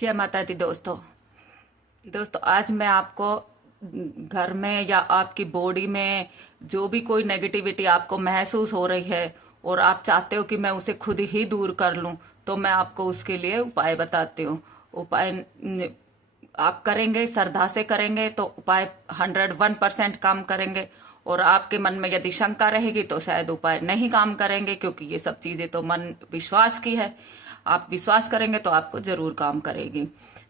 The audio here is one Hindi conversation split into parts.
जय माता दी दोस्तों। आज मैं आपको घर में या आपकी बॉडी में जो भी कोई नेगेटिविटी आपको महसूस हो रही है और आप चाहते हो कि मैं उसे खुद ही दूर कर लूं, तो मैं आपको उसके लिए उपाय बताती हूँ। उपाय आप करेंगे, श्रद्धा से करेंगे तो उपाय 101% काम करेंगे। और आपके मन में यदि शंका रहेगी तो शायद उपाय नहीं काम करेंगे, क्योंकि ये सब चीजें तो मन विश्वास की है। आप विश्वास करेंगे तो आपको जरूर काम करेगी।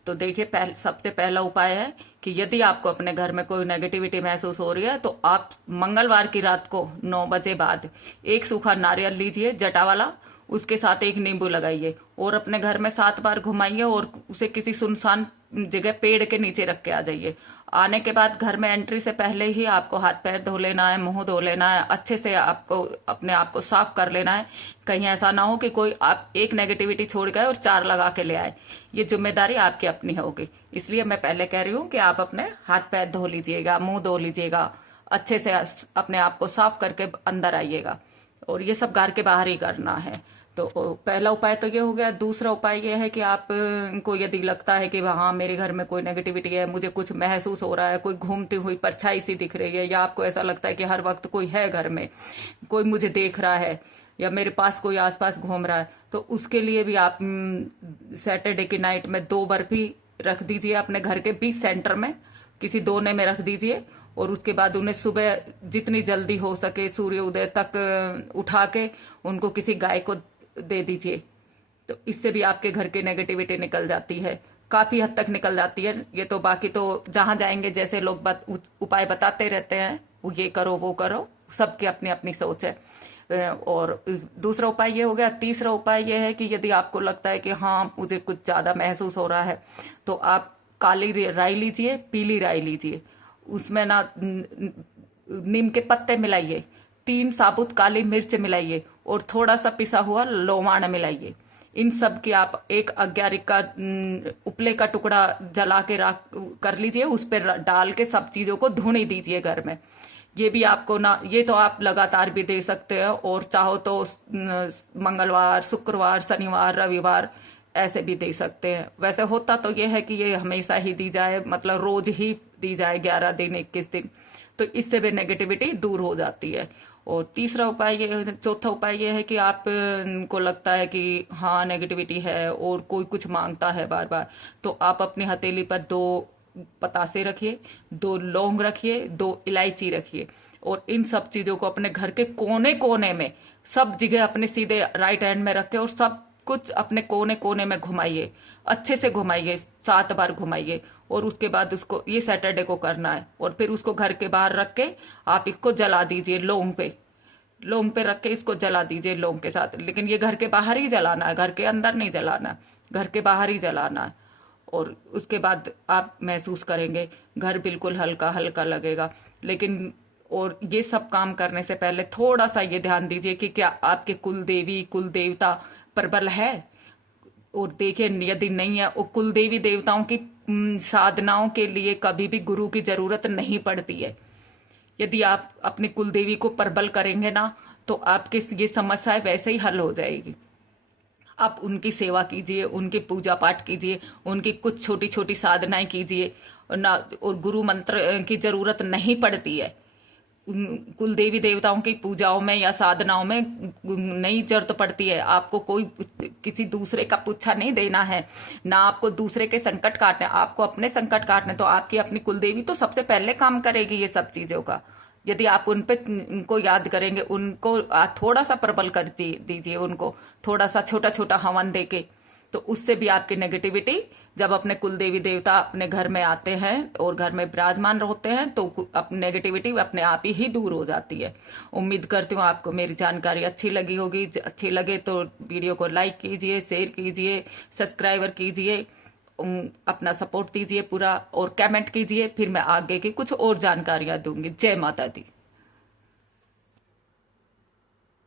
तो देखिए, सबसे पहला उपाय है कि यदि आपको अपने घर में कोई नेगेटिविटी महसूस हो रही है तो आप मंगलवार की रात को 9 बजे बाद एक सूखा नारियल लीजिए, जटा वाला, उसके साथ एक नींबू लगाइए और अपने घर में 7 बार घुमाइए और उसे किसी सुनसान जगह पेड़ के नीचे रख के आ जाइए। आने के बाद घर में एंट्री से पहले ही आपको हाथ पैर धो लेना है, मुंह धो लेना है, अच्छे से आपको अपने आप को साफ कर लेना है। कहीं ऐसा ना हो कि कोई आप एक नेगेटिविटी छोड़ गए और 4 लगा के ले आए। ये जिम्मेदारी आपकी अपनी होगी, इसलिए मैं पहले कह रही हूँ कि आप अपने हाथ पैर धो लीजिएगा, मुंह धो लीजिएगा, अच्छे से अपने आप को साफ करके अंदर आइएगा। और ये सब घर के बाहर ही करना है। तो पहला उपाय तो ये हो गया। दूसरा उपाय ये है कि आप को यदि लगता है कि हाँ, मेरे घर में कोई नेगेटिविटी है, मुझे कुछ महसूस हो रहा है, कोई घूमती हुई परछाई सी दिख रही है, या आपको ऐसा लगता है कि हर वक्त कोई है घर में, कोई मुझे देख रहा है या मेरे पास कोई आसपास घूम रहा है, तो उसके लिए भी आप सैटरडे की नाइट में 2 बर्फी रख दीजिए अपने घर के बीच सेंटर में, किसी दोने में रख दीजिए। और उसके बाद उन्हें सुबह जितनी जल्दी हो सके सूर्य उदय तक उठा के उनको किसी गाय को दे दीजिए। तो इससे भी आपके घर की नेगेटिविटी निकल जाती है, काफी हद तक निकल जाती है। ये तो बाकी तो जहां जाएंगे जैसे लोग उपाय बताते रहते हैं, वो ये करो वो करो, सबकी अपनी अपनी सोच है। और दूसरा उपाय ये हो गया। तीसरा उपाय ये है कि यदि आपको लगता है कि हाँ, मुझे कुछ ज्यादा महसूस हो रहा है, तो आप काली राई लीजिए, पीली राई लीजिए, उसमें ना नीम के पत्ते मिलाइए, 3 साबुत काली मिर्च मिलाइए और थोड़ा सा पिसा हुआ लोवाण मिलाइए। इन सब की आप एक 11 का उपले का टुकड़ा जला के राख कर लीजिए, उस पर डाल के सब चीजों को धुनी दीजिए घर में। ये भी आपको ना, ये तो आप लगातार भी दे सकते हैं, और चाहो तो मंगलवार, शुक्रवार, शनिवार, रविवार ऐसे भी दे सकते हैं। वैसे होता तो ये है कि ये हमेशा ही दी जाए, मतलब रोज ही दी जाए, 11 दिन, 21 दिन, तो इससे भी नेगेटिविटी दूर हो जाती है। और चौथा उपाय ये है कि आप को लगता है कि हाँ, नेगेटिविटी है और कोई कुछ मांगता है बार बार, तो आप अपनी हथेली पर 2 पतासे रखिए, 2 लौंग रखिए, 2 इलायची रखिए, और इन सब चीजों को अपने घर के कोने कोने में, सब जगह अपने सीधे राइट हैंड में रखे और सब कुछ अपने कोने कोने में घुमाइए, अच्छे से घुमाइए, 7 बार घुमाइए। और उसके बाद उसको, ये सैटरडे को करना है, और फिर उसको घर के बाहर रख के आप इसको जला दीजिए। लौंग पे रख के इसको जला दीजिए लौंग के साथ। लेकिन ये घर के बाहर ही जलाना है, घर के अंदर नहीं जलाना, घर के बाहर ही जलाना है। और उसके बाद आप महसूस करेंगे घर बिल्कुल हल्का हल्का लगेगा। लेकिन और ये सब काम करने से पहले थोड़ा सा ये ध्यान दीजिए कि क्या आपके कुल देवी कुल देवता प्रबल है। और देखिए, यदि नहीं है, वो कुल देवी देवताओं की साधनाओं के लिए कभी भी गुरु की जरूरत नहीं पड़ती है। यदि आप अपनी कुल देवी को प्रबल करेंगे ना, तो आपकी ये समस्या वैसे ही हल हो जाएगी। आप उनकी सेवा कीजिए, उनकी पूजा पाठ कीजिए, उनकी कुछ छोटी छोटी साधनाएं कीजिए, और गुरु मंत्र की जरूरत नहीं पड़ती है। कुल देवी देवताओं की पूजाओं में या साधनाओं में नहीं जरूरत पड़ती है। आपको कोई किसी दूसरे का पुच्छा नहीं देना है, ना आपको दूसरे के संकट काटने, आपको अपने संकट काटने। तो आपकी अपनी कुल देवी तो सबसे पहले काम करेगी ये सब चीजों का। यदि आप उनको याद करेंगे, उनको थोड़ा सा प्रबल कर दीजिए, उनको थोड़ा सा छोटा छोटा हवन देके, तो उससे भी आपकी नेगेटिविटी, जब अपने कुल देवी देवता अपने घर में आते हैं और घर में विराजमान होते हैं, तो नेगेटिविटी अपने आप ही दूर हो जाती है। उम्मीद करती हूँ आपको मेरी जानकारी अच्छी लगी होगी। अच्छी लगे तो वीडियो को लाइक कीजिए, शेयर कीजिए, सब्सक्राइबर कीजिए, अपना सपोर्ट दीजिए पूरा, और कमेंट कीजिए। फिर मैं आगे की कुछ और जानकारियां दूंगी। जय माता दी।